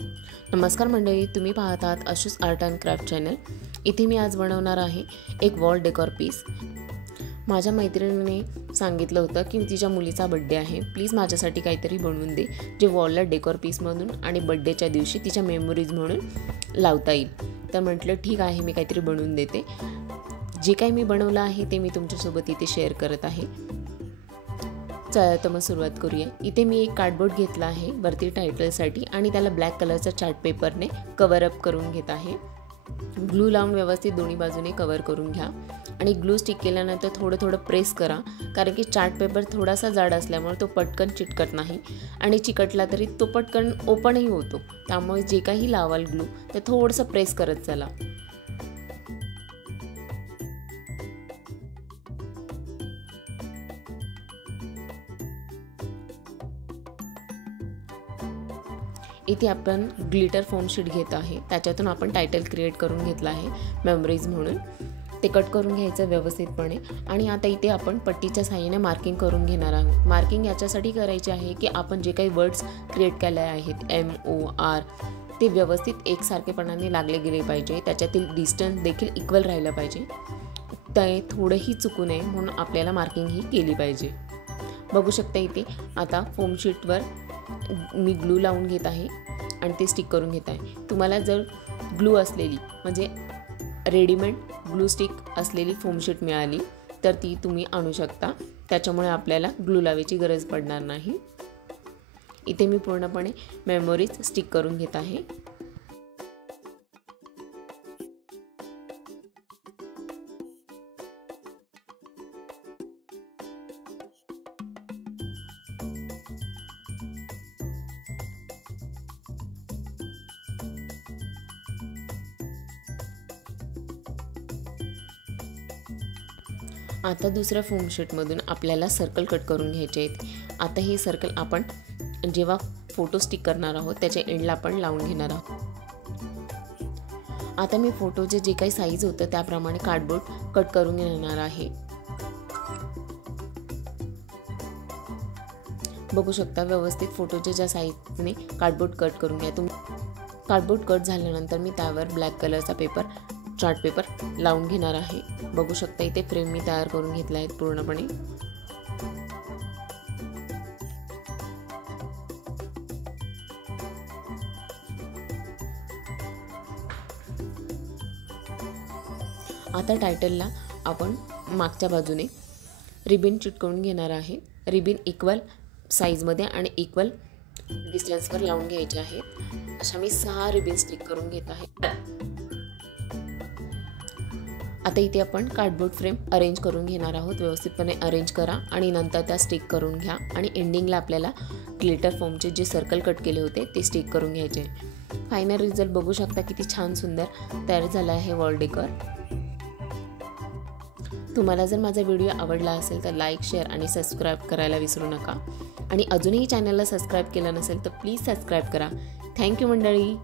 नमस्कार मंडळी, तुम्ही पाहत आहात आशूस आर्ट अँड क्राफ्ट चॅनल। इथे मी आज बनवणार आहे एक वॉल डेकोर पीस। माझ्या मैत्रिणीने सांगितलं होतं की तिच्या मुलीचा बर्थडे आहे, प्लीज माझ्यासाठी काहीतरी बनवून दे जे वॉलला डेकोर पीस म्हणून आणि बर्थडेच्या दिवशी तिच्या मेमोरीज म्हणून लावता येईल। तर म्हटलं ठीक आहे, मी काहीतरी बनवून देते। जे काही मी बनवलं आहे ते मी तुमच्यासोबत इथे शेअर करत आहे। चला तर मग सुरुवात करूया। इथे मी एक कार्डबोर्ड घेतला आहे वरती टायटलसाठी आणि त्याला ब्लॅक कलरचा चार्ट पेपरने कव्हर अप करून घेत आहे। ग्लू लावून व्यवस्थित दोन्ही बाजूने कव्हर करून घ्या आणि ग्लू स्टिक केल्यानंतर थोडं थोडं प्रेस करा, कारण की चार्ट पेपर थोडासा जाड असल्यामुळे तो पटकन चिटकत नाही आणि चिकटला तरी तो पटकन ओपनही होतो। त्यामुळे जे काही लावाल ग्लू ते थोडंसं प्रेस करत चला। इथे आपण ग्लिटर फोम शीट घेत आहे, त्याच्यातून आपण टायटल क्रिएट करून घेतला आहे मेमरीज म्हणून। ते कट करून घ्यायचं व्यवस्थितपणे आणि आता इथे आपण पट्टीच्या साहाय्याने मार्किंग करून घेणार आहोत। मार्किंग याच्यासाठी करायची आहे की आपण जे काही वर्ड्स क्रिएट केले आहेत MOR ते व्यवस्थित एकसारखेपणाने लागले गेले पाहिजे, त्याच्यातील डिस्टन्स देखील इक्वल राहिलं पाहिजे। ते थोडंही चुकू नये म्हणून आपल्याला मार्किंग ही केली पाहिजे। बघू शकता इथे आता फोम शीटवर मी ग्लू लावून घेत आहे आणि ते स्टिक करून घेत आहे। तुम्हाला जर ग्लू असलेली म्हणजे रेडीमेड ग्लू स्टिक असलेली फोम शीट मिळाली तर ती तुम्ही आणू शकता, त्याच्यामुळे आपल्याला ग्लू लावायची गरज पडणार नाही। इथे मी पूर्णपणे मेमोरीज स्टिक करून घेत आहे। आता दुसऱ्या फोम शीटमधून आपल्याला सर्कल कट करून घ्यायचे आहेत। आता हे सर्कल आपण जेव्हा फोटो स्टिक करणार आहोत त्याच्या एंडला आपण लावून घेणार आहोत। आता मी फोटोचे जे काही साईज होतं त्याप्रमाणे कार्डबोर्ड कट करून घेणार आहे। बघू शकता व्यवस्थित फोटोच्या ज्या साईजने कार्डबोर्ड कट करून घ्या तुम्ही। कार्डबोर्ड कट झाल्यानंतर मी त्यावर ब्लॅक कलरचा चार्ट पेपर लावून घेणार आहे। बघू शकता इथे फ्रेम मी तयार करून घेतला आहे पूर्णपणे। आता टायटलला आपण मागच्या बाजूने रिबिन चिटकवून घेणार आहे। रिबिन इक्वल साईजमध्ये आणि इक्वल डिस्टन्सवर लावून घ्यायचे आहे। अशा मी 6 रिबिन स्टिक करून घेत आहे। आता इथे आपण कार्डबोर्ड फ्रेम अरेंज करून घेणार आहोत। व्यवस्थितपणे अरेंज करा आणि नंतर त्या स्टिक करून घ्या आणि एंडिंगला आपल्याला ग्लिटर फोमचे जे सर्कल कट केले होते ते स्टिक करून घ्यायचे। फायनल रिझल्ट बघू शकता किती छान सुंदर तयार झाला आहे वॉल डेकोर। तुम्हाला जर माझा व्हिडिओ आवडला असेल तर लाईक, शेअर आणि सबस्क्राईब करायला विसरू नका आणि अजूनही चॅनलला सबस्क्राईब केलं नसेल तर प्लीज सबस्क्राईब करा। थँक्यू मंडळी।